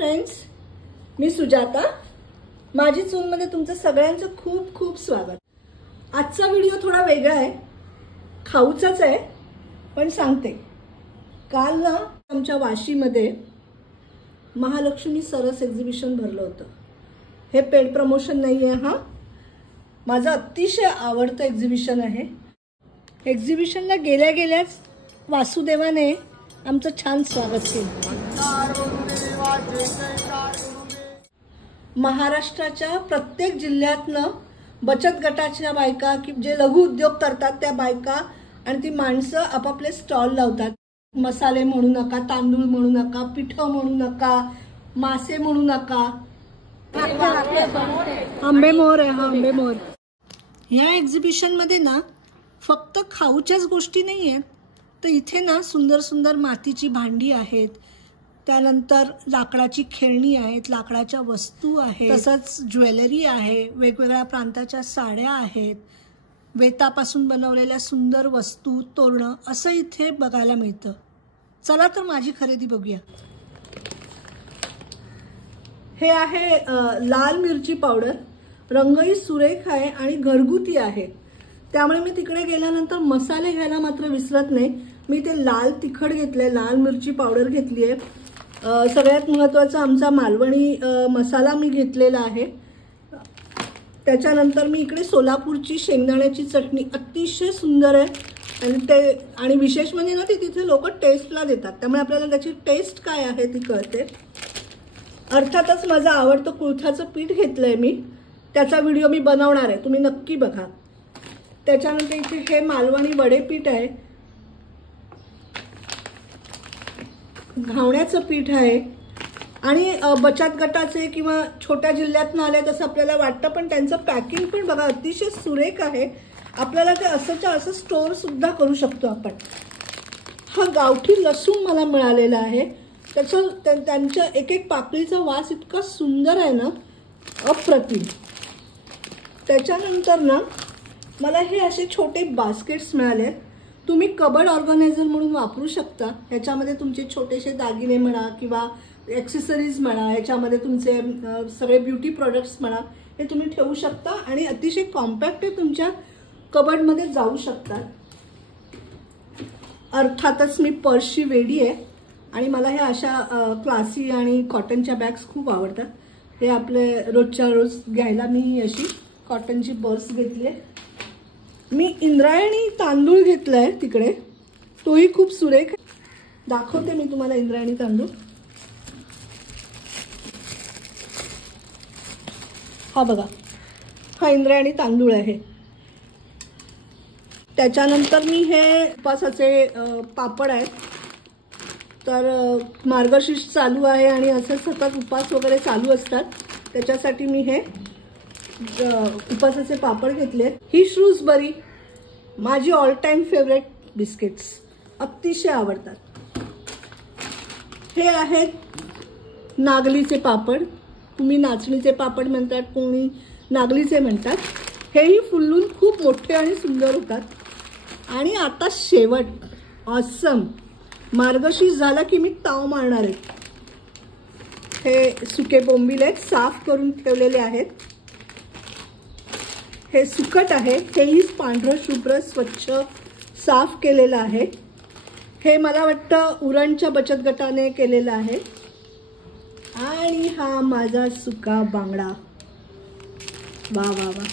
Friends, मी सुजाता. माझी चूलमध्ये तुमचं सगळ्यांचं खूप खूप स्वागत. आजचा व्हिडिओ थोडा वेगळा आहे, खाऊचाच आहे, पण सांगते. काल ना आमच्या वाशीमध्ये महालक्ष्मी सरस एक्झिबिशन भरलं होतं. हे पेड प्रमोशन नाही आहे हा, माझं अतिशय आवडतं एक्झिबिशन आहे. एक्झिबिशनला गेल्या गेल्याच वासुदेवाने आमचं छान स्वागत केलं. महाराष्ट्राच्या प्रत्येक जिल्ह्यातनं बचत गटाच्या बायका की जे लघु उद्योग करतात त्या बायका आणि ती माणसं आपापले स्टॉल लावतात. मसाले म्हणू नका, तांदूळ म्हणू नका, पिठं म्हणू नका, मासे म्हणू नका. आंबेमोहर आहे हा, आंबेमोहर. या एक्झिबिशन मध्ये ना फक्त खाऊच्याच गोष्टी नाही आहेत, तर इथे ना सुंदर सुंदर मातीची भांडी आहेत, त्यानंतर लाकडाची खेळणी आहेत, लाकडाच्या वस्तू आहेत, तसंच ज्वेलरी आहे, वेगवेगळ्या प्रांताच्या साड्या आहेत, वेतापासून बनवलेल्या सुंदर वस्तू, तोरणं असं इथे बघायला मिळतं. चला तर माझी खरेदी बघूया. हे आहे लाल मिरची पावडर. रंगही सुरेख आहे आणि घरगुती आहे, त्यामुळे मी तिकडे गेल्यानंतर मसाले घ्यायला मात्र विसरत नाही. मी ते लाल तिखट घेतलंय, लाल मिरची पावडर घेतली आहे. सगळ्यात महत्त्वाचा आमचा मालवणी मसाला मी घेतलेला आहे. त्याच्यानंतर मी इकडे सोलापूरची शेंगदाण्याची चटणी अतिशय सुंदर आहे आणि विशेष म्हणजे ना ती तिथे लोक टेस्टला देतात, त्यामुळे आपल्याला त्याची टेस्ट काय आहे ती कळते. अर्थातच माझं आवडतं कुळथाचं पीठ घेतलंय मी, त्याचा व्हिडिओ मी बनवणार आहे, तुम्ही नक्की बघा. त्याच्यानंतर इथे हे मालवणी वडेपीठ आहे, घावण्याचं पीठ आहे आणि बचत गटाचे किंवा छोट्या जिल्ह्यातनं आले तसं आपल्याला वाटतं, पण त्यांचं पॅकिंग पण बघा अतिशय सुरेख आहे. आपल्याला ते असंच्या असं स्टोअर सुद्धा करू शकतो आपण. हा गावठी लसूण मला मिळालेला आहे. त्यांच्या एक एक पाकळीचा वास इतका सुंदर आहे ना, अप्रतिम. त्याच्यानंतर ना मला हे असे छोटे बास्केट्स मिळाले. तुम्ही कबर्ड ऑर्गनायझर म्हणून वापरू शकता. ह्याच्यामध्ये तुमचे छोटेसे दागिने म्हणा किंवा ॲक्सेसरीज म्हणा, ह्याच्यामध्ये तुमचे सगळे ब्युटी प्रोडक्ट्स म्हणा, हे तुम्ही ठेवू शकता आणि अतिशय कॉम्पॅक्ट आहे, तुमच्या कबर्डमध्ये जाऊ शकतात. अर्थातच मी पर्सची वेडी आहे आणि मला ह्या अशा क्लासी आणि कॉटनच्या बॅग्स खूप आवडतात. हे आपले रोजच्या रोज घ्यायला मी अशी कॉटनची पर्स घेतली आहे. मी इंद्रायणी तांदूळ घेतलाय तिकडे, तोही खूप सुरेख. दाखवते मी तुम्हाला इंद्रायणी तांदूळ. हा बघा, हा इंद्रायणी तांदूळ आहे. त्याच्यानंतर मी हे उपासाचे पापड आहेत. तर मार्गशीर्ष चालू आहे आणि असे सतत उपास वगैरे चालू असतात, त्याच्यासाठी मी हे उपासाचे पापड घेतले. ही श्रूसबरी माझी ऑल टाइम फेवरेट बिस्किट्स, अतिशय आवडतात. हे आहेत नागलीचे पापड. तुम्ही नाचणीचे पापड म्हणतात, कोणी नागलीचे म्हणतात. हेही फुलून खूप मोठे आणि सुंदर होतात. आणि आता शेवट, ऑसम, मार्गशीर्ष झाला की मी ताव मारणार आहे. हे सुके बोंबील आहेत, साफ करून ठेवलेले आहेत. हे सुकट आहे, हेही पांढरं शुभ्र स्वच्छ साफ केलेलं आहे. हे मला वाटतं उरणच्या बचत गटाने केलेलं आहे. आणि हा माझा सुका बांगडा, वा वा वा,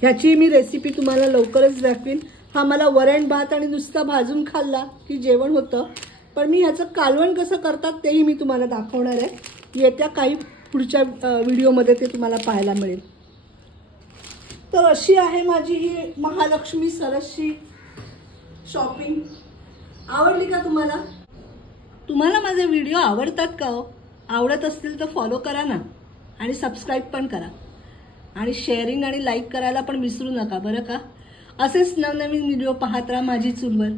ह्याची मी रेसिपी तुम्हाला लवकरच दाखवीन. हा मला वरण भात आणि नुसता भाजून खाल्ला की जेवण होतं, पण मी ह्याचं कालवण कसं करतात तेही मी तुम्हाला दाखवणार आहे. येत्या काही पुढच्या व्हिडिओमध्ये ते तुम्हाला पाहायला मिळेल. तर अशी आहे माझी ही महालक्ष्मी सरसची शॉपिंग. आवडली का तुम्हाला? तुम्हाला माझे व्हिडिओ आवडतात का हो? आवडत असतील तर फॉलो करा ना आणि सबस्क्राईब पण करा आणि शेअरिंग आणि लाईक करायला पण विसरू नका बरं का. असेच नवनवीन व्हिडिओ पाहत राहा माझी चूलवर.